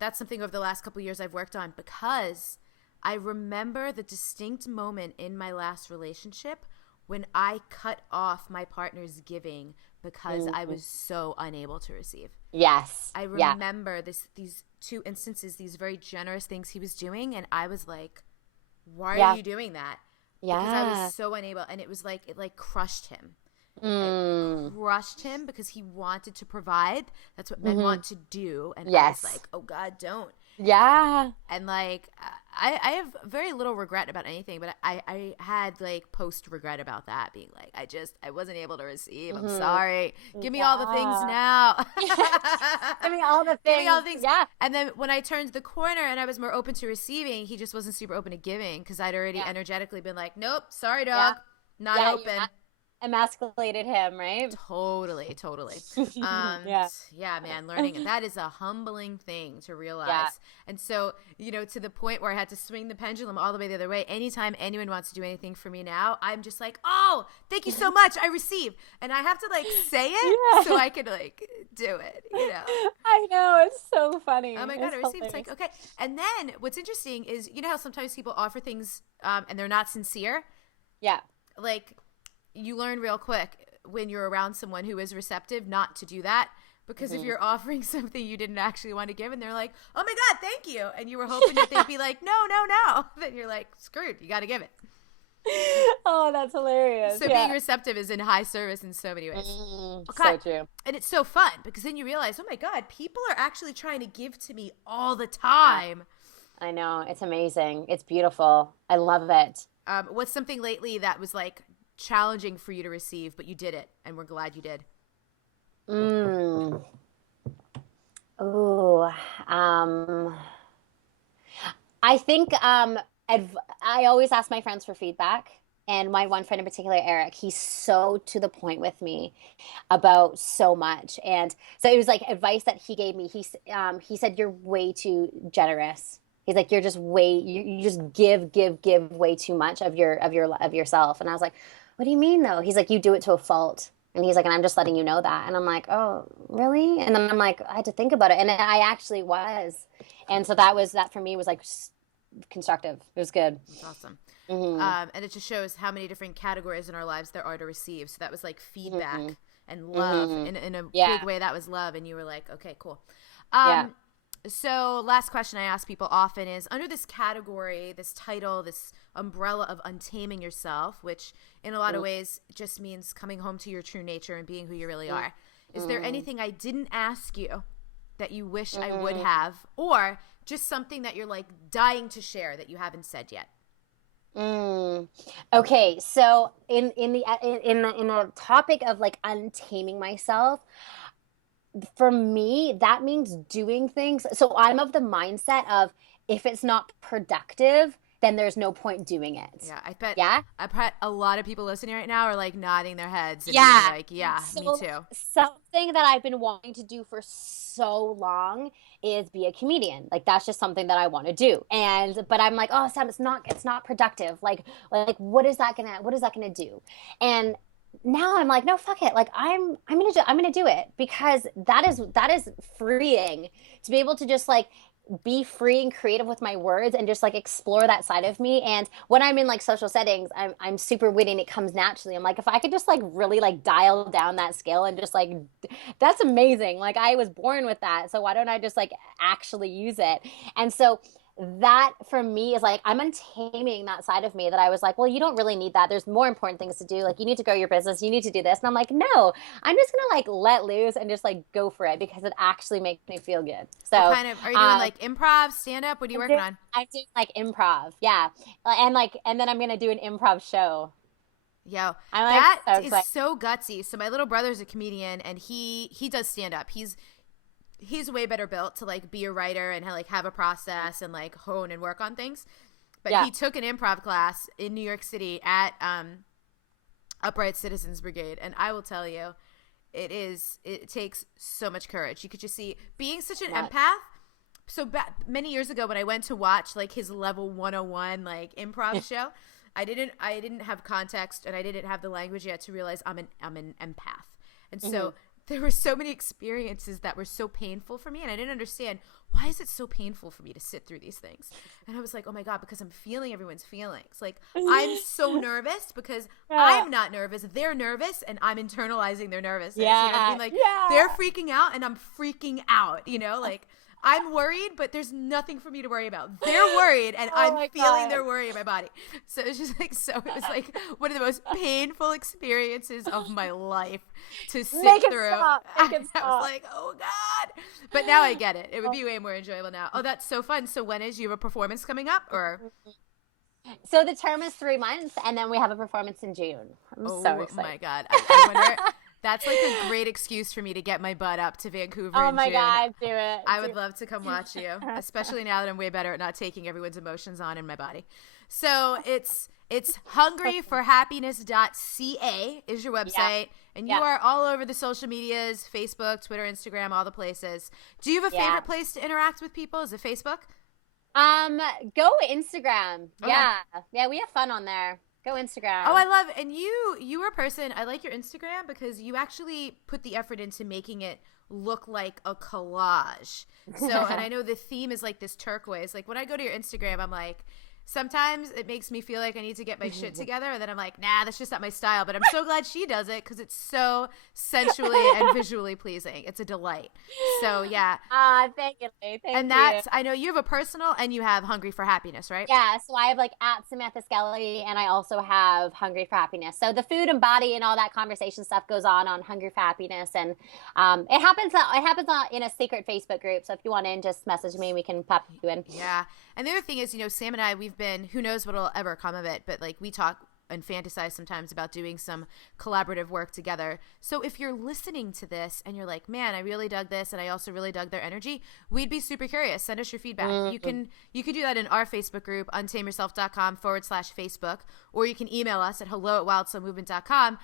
that's something over the last couple of years I've worked on, because I remember the distinct moment in my last relationship when I cut off my partner's giving because I was so unable to receive. Yes. I remember these two instances, these very generous things he was doing, and I was like, why are you doing that? Yeah. Because I was so unable, and it was like, it like crushed him. It crushed him because he wanted to provide. That's what men want to do. And I was like, oh God, don't. Yeah. And like, I have very little regret about anything, but I had like post regret about that, being like, I wasn't able to receive. I'm sorry. Give me all the things now. Give me all the things. Give me all the things. Yeah. And then when I turned the corner and I was more open to receiving, he just wasn't super open to giving, because I'd already energetically been like, nope, sorry, dog. Not open. emasculated him, right? Totally. Yeah. Yeah, man, learning that is a humbling thing to Yeah. realize. And so, to the point where I had to swing the pendulum all the way the other way. Anytime anyone wants to do anything for me now, I'm just like, oh, thank you so much. I receive. And I have to like say it Yeah. so I can like do it, I know, it's so funny. Oh my God, It's I received. It's hilarious. like, okay. And then what's interesting is, how sometimes people offer things and they're not sincere? Yeah. Like, you learn real quick when you're around someone who is receptive not to do that, because if you're offering something you didn't actually want to give and they're like, oh my God, thank you, and you were hoping that they'd be like, no, then you're like, screwed, you got to give it. Oh, that's hilarious. So being receptive is in high service in so many ways. So true. And it's so fun because then you realize, oh my God, people are actually trying to give to me all the time. I know, it's amazing. It's beautiful. I love it. What's something lately that was like challenging for you to receive, but you did it, and we're glad you did? Oh, I think I always ask my friends for feedback. And my one friend in particular, Eric, he's so to the point with me about so much. And so it was like advice that he gave me. He said, you're way too generous. He's like, you're just you just give way too much of yourself. And I was like, what do you mean though? He's like, you do it to a fault. And he's like, and I'm just letting you know that. And I'm like, oh, really? And then I'm like, I had to think about it. And I actually was. And so that for me was like constructive. It was good. That's awesome. And it just shows how many different categories in our lives there are to receive. So that was like feedback and love in a big way. That was love. And you were like, okay, cool. So last question I ask people often is, under this category, this title, this umbrella of untaming yourself, which in a lot of ways just means coming home to your true nature and being who you really are. Is there anything I didn't ask you that you wish I would have, or just something that you're like dying to share that you haven't said yet? Okay, so in the topic of like untaming myself, for me, that means doing things. So I'm of the mindset of, if it's not productive, then there's no point doing it. Yeah, I bet. Yeah, I bet a lot of people listening right now are like nodding their heads. And yeah, being like, yeah, so me too. Something that I've been wanting to do for so long is be a comedian. Like, that's just something that I want to do. But I'm like, oh, Sam, it's not productive. Like what is that gonna do? And now I'm like, no, fuck it. Like, I'm gonna do it, because that is freeing to be able to just like be free and creative with my words and just like explore that side of me. And when I'm in like social settings, I'm super witty and it comes naturally. I'm like, if I could just like really like dial down that scale and just like, that's amazing. Like, I was born with that. So why don't I just like actually use it? And so that for me is like, I'm untaming that side of me that I was like, well, you don't really need that. There's more important things to do. Like, you need to grow your business. You need to do this. And I'm like, no, I'm just going to like let loose and just like go for it, because it actually makes me feel good. So what kind of, are you doing like improv, stand up? What are you working on? I'm doing like improv. Yeah. And then I'm going to do an improv show. Yo, I'm that like, is so gutsy. So my little brother's a comedian, and he does stand up. He's way better built to like be a writer and like have a process and like hone and work on things. But he took an improv class in New York City at Upright Citizens Brigade, and I will tell you, it takes so much courage. You could just see, being such an empath. So many years ago when I went to watch like his level 101 like improv show, I didn't have context and I didn't have the language yet to realize I'm an empath. And so there were so many experiences that were so painful for me, and I didn't understand, why is it so painful for me to sit through these things? And I was like, oh my God, because I'm feeling everyone's feelings. Like, I'm so nervous because I'm not nervous. They're nervous, and I'm internalizing their nervousness. Yeah. You know what I mean? Like, they're freaking out, and I'm freaking out, like, I'm worried, but there's nothing for me to worry about. They're worried, and I'm feeling their worry in my body. So it's just like, it was like one of the most painful experiences of my life to sit through. Make it stop. I was like, oh God. But now I get it. It would be way more enjoyable now. Oh, that's so fun. So when is you have a performance coming up, or? So the term is 3 months, and then we have a performance in June. I'm so excited. Oh my God. I wonder. That's like a great excuse for me to get my butt up to Vancouver in June. Oh my God, do it. I would love to come watch you, especially now that I'm way better at not taking everyone's emotions on in my body. So it's It's hungryforhappiness.ca is your website. Yeah. And you are all over the social medias, Facebook, Twitter, Instagram, all the places. Do you have a favorite place to interact with people? Is it Facebook? Go Instagram. Okay. Yeah, we have fun on there. Go Instagram. Oh, I love, and you are a person, I like your Instagram because you actually put the effort into making it look like a collage. So, and I know the theme is like this turquoise. Like when I go to your Instagram, I'm like, sometimes it makes me feel like I need to get my shit together, and then I'm like, nah, that's just not my style. But I'm so glad she does it because it's so sensually and visually pleasing. It's a delight. So yeah. Thank you. And that's, I know you have a personal and you have Hungry for Happiness, right? Yeah, so I have like at Samantha Skelly, and I also have Hungry for Happiness. So the food and body and all that conversation stuff goes on Hungry for Happiness, and it happens in a secret Facebook group. So if you want in, just message me and we can pop you in. Yeah. And the other thing is, Sam and I, we've been, who knows what'll ever come of it, but like we talk and fantasize sometimes about doing some collaborative work together. So if you're listening to this and you're like, man, I really dug this and I also really dug their energy, we'd be super curious. Send us your feedback. Mm-hmm. You can do that in our Facebook group, untameyourself.com/Facebook, or you can email us at hello@wildsoulmovement.com,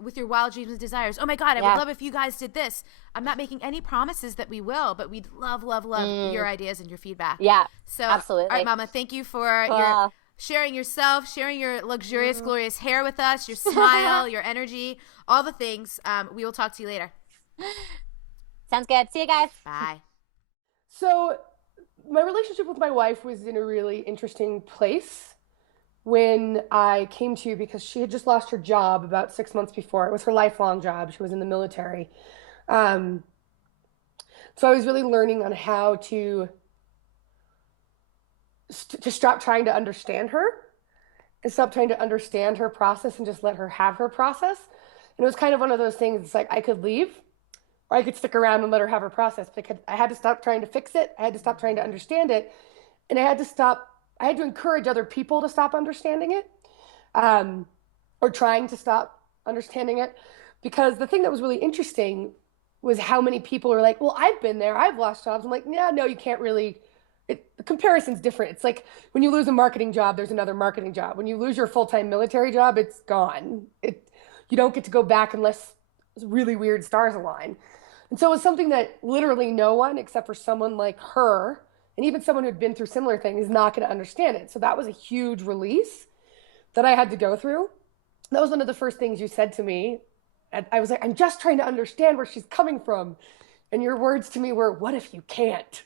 with your wild dreams and desires. Oh my God, I would love if you guys did this. I'm not making any promises that we will, but we'd love your ideas and your feedback. Yeah, so, absolutely. All right, Mama, thank you for your sharing yourself, sharing your luxurious, glorious hair with us, your smile, your energy, all the things. We will talk to you later. Sounds good. See you guys. Bye. So my relationship with my wife was in a really interesting place when I came to you because she had just lost her job about 6 months before. It was her lifelong job. She was in the military. So I was really learning on how to stop trying to understand her and stop trying to understand her process and just let her have her process. And it was kind of one of those things. It's like I could leave or I could stick around and let her have her process, because I had to stop trying to fix it. I had to stop trying to understand it. And I had to encourage other people to stop understanding it, or trying to stop understanding it. Because the thing that was really interesting was how many people were like, well, I've been there. I've lost jobs. I'm like, yeah, no, you can't really. The comparison's different. It's like when you lose a marketing job, there's another marketing job. When you lose your full-time military job, it's gone. You don't get to go back unless really weird stars align. And so it was something that literally no one except for someone like her, and even someone who'd been through similar things, is not going to understand it. So that was a huge release that I had to go through. That was one of the first things you said to me. And I was like, I'm just trying to understand where she's coming from. And your words to me were, what if you can't?